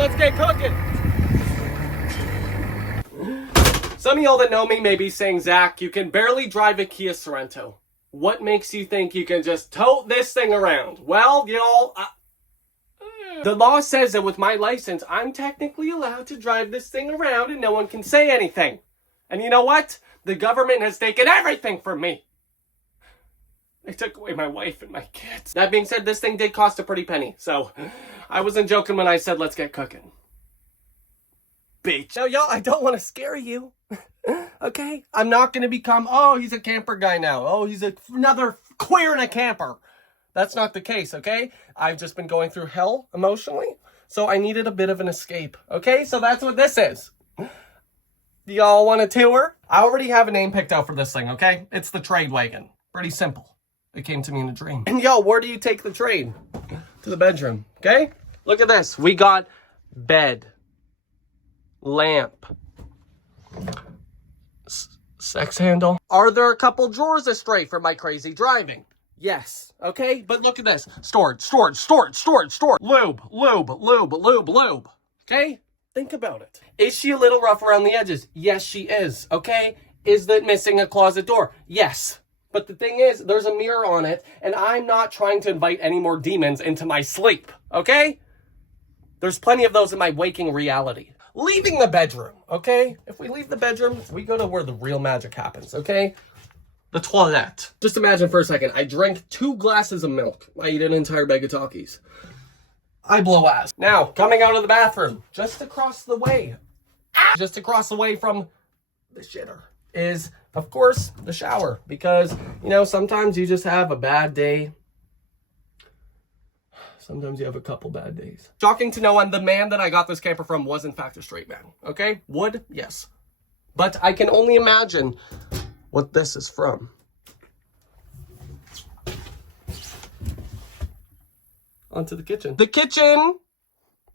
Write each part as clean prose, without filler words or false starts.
let's get cooking. Some of y'all that know me may be saying, Zach, you can barely drive a Kia Sorento. What makes you think you can just tote this thing around? Well, y'all, the law says that with my license, I'm technically allowed to drive this thing around and no one can say anything. And you know what? The government has taken everything from me. They took away my wife and my kids. That being said, this thing did cost a pretty penny. So I wasn't joking when I said, let's get cooking. Bitch. Now, y'all, I don't want to scare you. Okay? I'm not going to become, oh, he's a camper guy now. Oh, he's another queer and a camper. That's not the case, okay? I've just been going through hell emotionally. So I needed a bit of an escape. Okay? So that's what this is. Do y'all want a tour? I already have a name picked out for this thing, okay? It's the Trade Wagon. Pretty simple. It came to me in a dream. And yo, where do you take the trade? To the bedroom, okay? Look at this. We got bed, lamp, sex handle. Are there a couple drawers astray for my crazy driving? Yes, okay? But look at this. Storage. Lube. Okay? Think about it. Is she a little rough around the edges? Yes, she is, okay? Is that missing a closet door? Yes. But the thing is, there's a mirror on it, and I'm not trying to invite any more demons into my sleep, okay? There's plenty of those in my waking reality. Leaving the bedroom, okay? If we leave the bedroom, we go to where the real magic happens, okay? The toilet. Just imagine for a second, I drank 2 glasses of milk. I eat an entire bag of Takis. I blow ass. Now, coming out of the bathroom, just across the way from the shitter is, of course, the shower. Because, you know, sometimes you just have a bad day. Sometimes you have a couple bad days. Shocking to no one, the man that I got this camper from was in fact a straight man. Okay? Wood? Yes. But I can only imagine what this is from. Onto the kitchen. The kitchen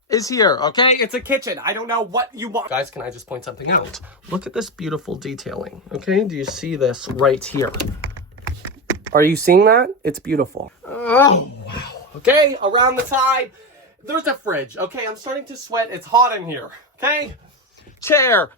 is here, okay? It's a kitchen. I don't know what you want. Guys, can I just point something out? Look at this beautiful detailing, okay? Do you see this right here? Are you seeing that? It's beautiful. Oh, wow. Okay, around the side, there's a fridge, okay? I'm starting to sweat. It's hot in here, okay? Chair.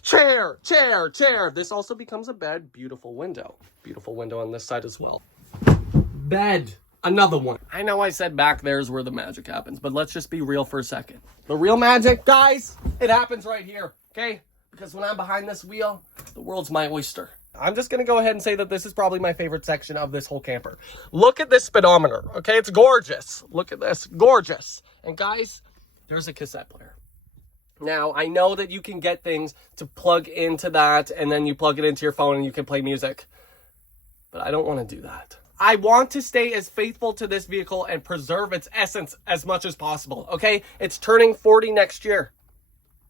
This also becomes a bed. Beautiful window. Beautiful window on this side as well. Bed. Another one. I know I said back there's where the magic happens, but let's just be real for a second. The real magic, guys, it happens right here, okay? Because when I'm behind this wheel, the world's my oyster. I'm just going to go ahead and say that this is probably my favorite section of this whole camper. Look at this speedometer, okay? It's gorgeous. Look at this. Gorgeous. And guys, there's a cassette player. Now, I know that you can get things to plug into that, and then you plug it into your phone and you can play music. But I don't want to do that. I want to stay as faithful to this vehicle and preserve its essence as much as possible, okay? It's turning 40 next year.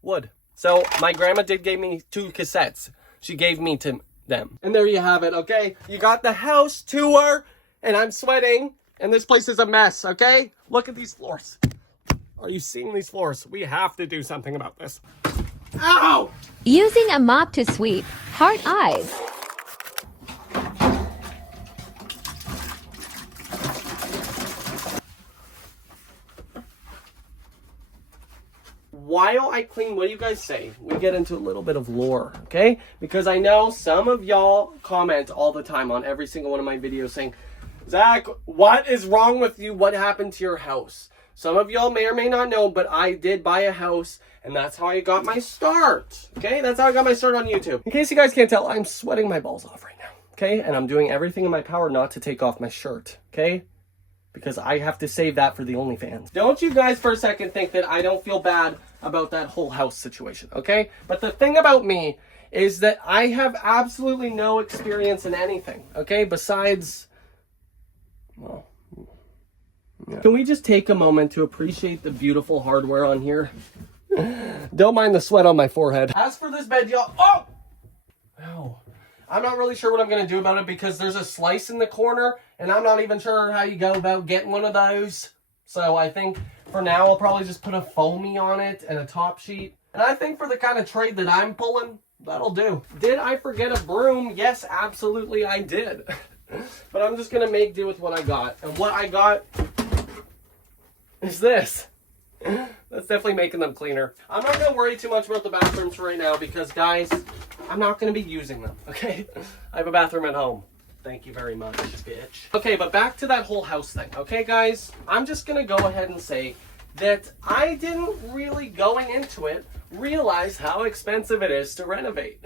Wood. So, my grandma did give me 2 cassettes. She gave me to them. And there you have it, okay? You got the house tour, and I'm sweating, and this place is a mess, okay? Look at these floors. Are you seeing these floors? We have to do something about this. Ow! Using a mop to sweep. Heart eyes. While I clean, what do you guys say? We get into a little bit of lore, okay? Because I know some of y'all comment all the time on every single one of my videos saying, Zach, what is wrong with you? What happened to your house? Some of y'all may or may not know, but I did buy a house, and that's how I got my start, okay? That's how I got my start on YouTube. In case you guys can't tell, I'm sweating my balls off right now, okay? And I'm doing everything in my power not to take off my shirt, okay? Because I have to save that for the OnlyFans. Don't you guys for a second think that I don't feel bad about that whole house situation, okay? But the thing about me is that I have absolutely no experience in anything, okay? Besides, well, yeah. Can we just take a moment to appreciate the beautiful hardware on here? Don't mind the sweat on my forehead. As for this bed, y'all, oh! Ow. I'm not really sure what I'm going to do about it because there's a slice in the corner, and I'm not even sure how you go about getting one of those. So I think for now, I'll probably just put a foamy on it and a top sheet. And I think for the kind of trade that I'm pulling, that'll do. Did I forget a broom? Yes, absolutely I did. But I'm just going to make do with what I got. And what I got is this. That's definitely making them cleaner. I'm not going to worry too much about the bathrooms right now because, guys, I'm not going to be using them, okay? I have a bathroom at home. Thank you very much, bitch. Okay, but back to that whole house thing, okay, guys? I'm just going to go ahead and say that I didn't really, going into it, realize how expensive it is to renovate.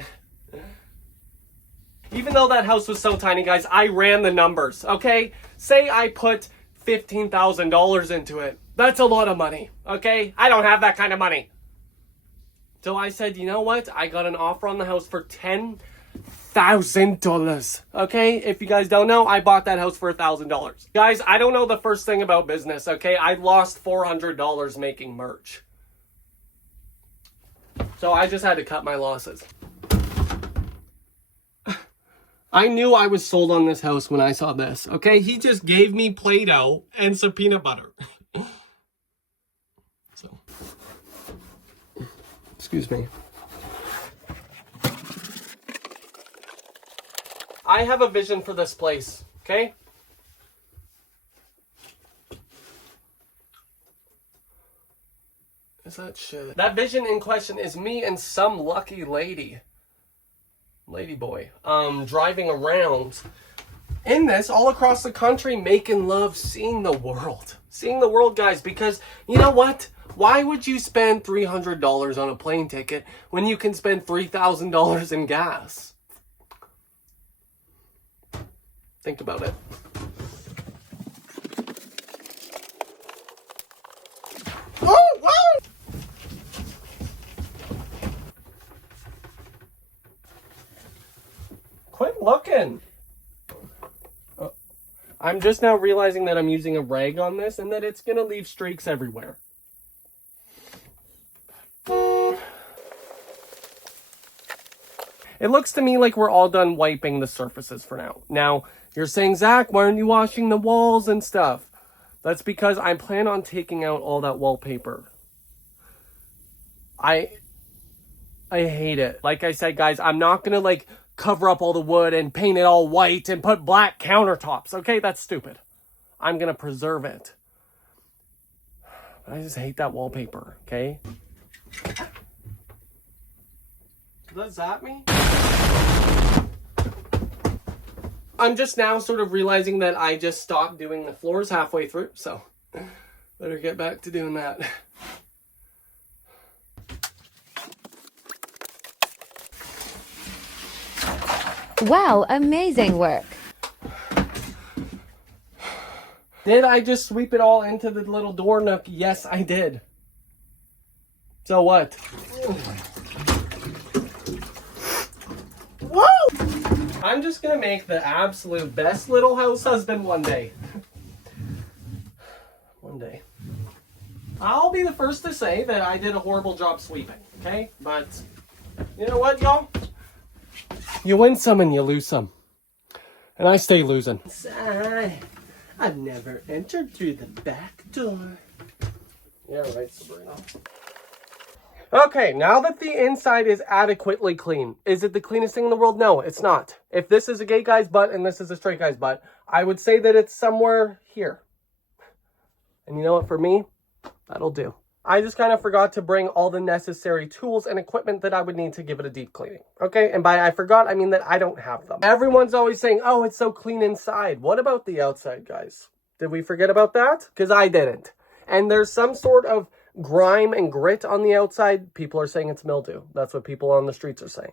Even though that house was so tiny, guys, I ran the numbers, okay? Say I put $15,000 into it. That's a lot of money, okay? I don't have that kind of money. So I said, you know what? I got an offer on the house for $10,000, okay? If you guys don't know, I bought that house for $1,000. Guys, I don't know the first thing about business, okay? I lost $400 making merch. So I just had to cut my losses. I knew I was sold on this house when I saw this, okay? He just gave me Play-Doh and some peanut butter. So, excuse me. I have a vision for this place, okay? Is that shit? That vision in question is me and some lucky lady. Ladyboy. Driving around in this all across the country, making love, seeing the world. Seeing the world, guys, because you know what? Why would you spend $300 on a plane ticket when you can spend $3,000 in gas? Think about it. Oh, wow! Quit looking. I'm just now realizing that I'm using a rag on this and that it's going to leave streaks everywhere. It looks to me like we're all done wiping the surfaces for now. Now, you're saying, Zach, why aren't you washing the walls and stuff? That's because I plan on taking out all that wallpaper. I hate it. Like I said, guys, I'm not going to cover up all the wood and paint it all white and put black countertops. Okay, that's stupid. I'm going to preserve it. I just hate that wallpaper, okay? Does that zap me? I'm just now sort of realizing that I just stopped doing the floors halfway through, so better get back to doing that. Wow, amazing work. Did I just sweep it all into the little door nook? Yes, I did. So what? Whoa! I'm just gonna make the absolute best little house husband one day. One day. I'll be the first to say that I did a horrible job sweeping, okay? But you know what, y'all? You win some and you lose some. And I stay losing. I've never entered through the back door. Yeah, right, Sabrina. Okay, now that the inside is adequately clean, is it the cleanest thing in the world? No, it's not. If this is a gay guy's butt and this is a straight guy's butt, I would say that it's somewhere here. And you know what, for me, that'll do. I just kind of forgot to bring all the necessary tools and equipment that I would need to give it a deep cleaning. Okay, and by I forgot, I mean that I don't have them. Everyone's always saying, oh, it's so clean inside. What about the outside, guys? Did we forget about that? Because I didn't. And there's some sort of grime and grit on the outside. People are saying it's mildew. That's what people on the streets are saying.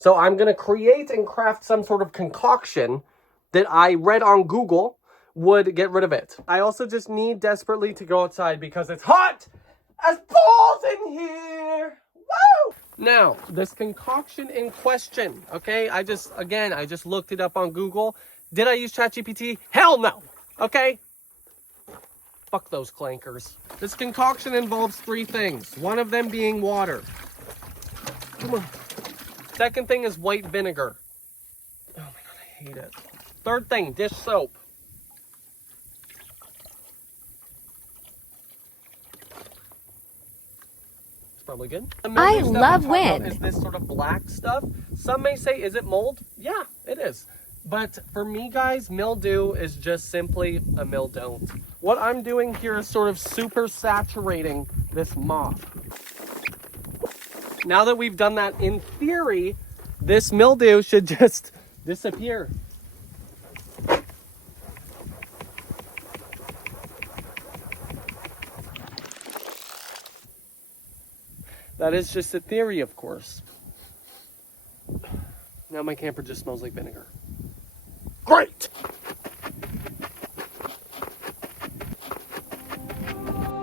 So I'm going to create and craft some sort of concoction that I read on Google would get rid of it. I also just need desperately to go outside because it's hot as balls in here. Woo! Now, this concoction in question, okay? I just looked it up on Google. Did I use ChatGPT? Hell no, okay? Fuck those clankers. This concoction involves 3 things. One of them being water. Come on. Second thing is white vinegar. Oh my God, I hate it. Third thing, dish soap. Probably good. I love wind. Is this sort of black stuff? Some may say, is it mold? Yeah, it is. But for me, guys, mildew is just simply a mildew. What I'm doing here is sort of super saturating this mop. Now that we've done that, in theory, this mildew should just disappear. That is just a theory, of course. Now my camper just smells like vinegar. Great!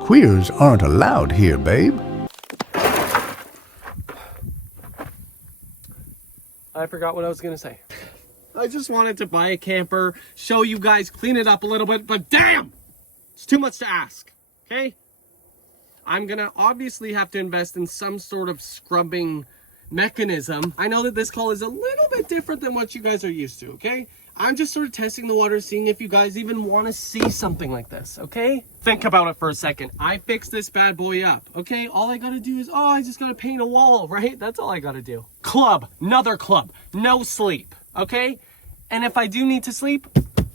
Queers aren't allowed here, babe. I forgot what I was gonna say. I just wanted to buy a camper, show you guys, clean it up a little bit, but damn! It's too much to ask, okay? I'm gonna obviously have to invest in some sort of scrubbing mechanism. I know that this call is a little bit different than what you guys are used to, okay? I'm just sort of testing the water, seeing if you guys even want to see something like this, okay? Think about it for a second. I fixed this bad boy up, okay? All I gotta do is, I just gotta paint a wall, right? That's all I gotta do. Club, another club, no sleep, okay? And if I do need to sleep,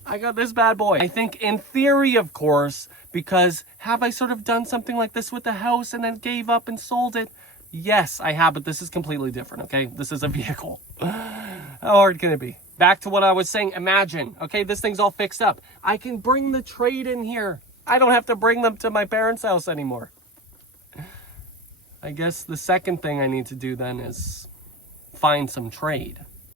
I got this bad boy. I think in theory, of course, because have I sort of done something like this with the house and then gave up and sold it? Yes, I have, but this is completely different, okay? This is a vehicle. How hard can it be? Back to what I was saying, imagine, okay, this thing's all fixed up. I can bring the trade in here. I don't have to bring them to my parents' house anymore. I guess the second thing I need to do then is find some trade.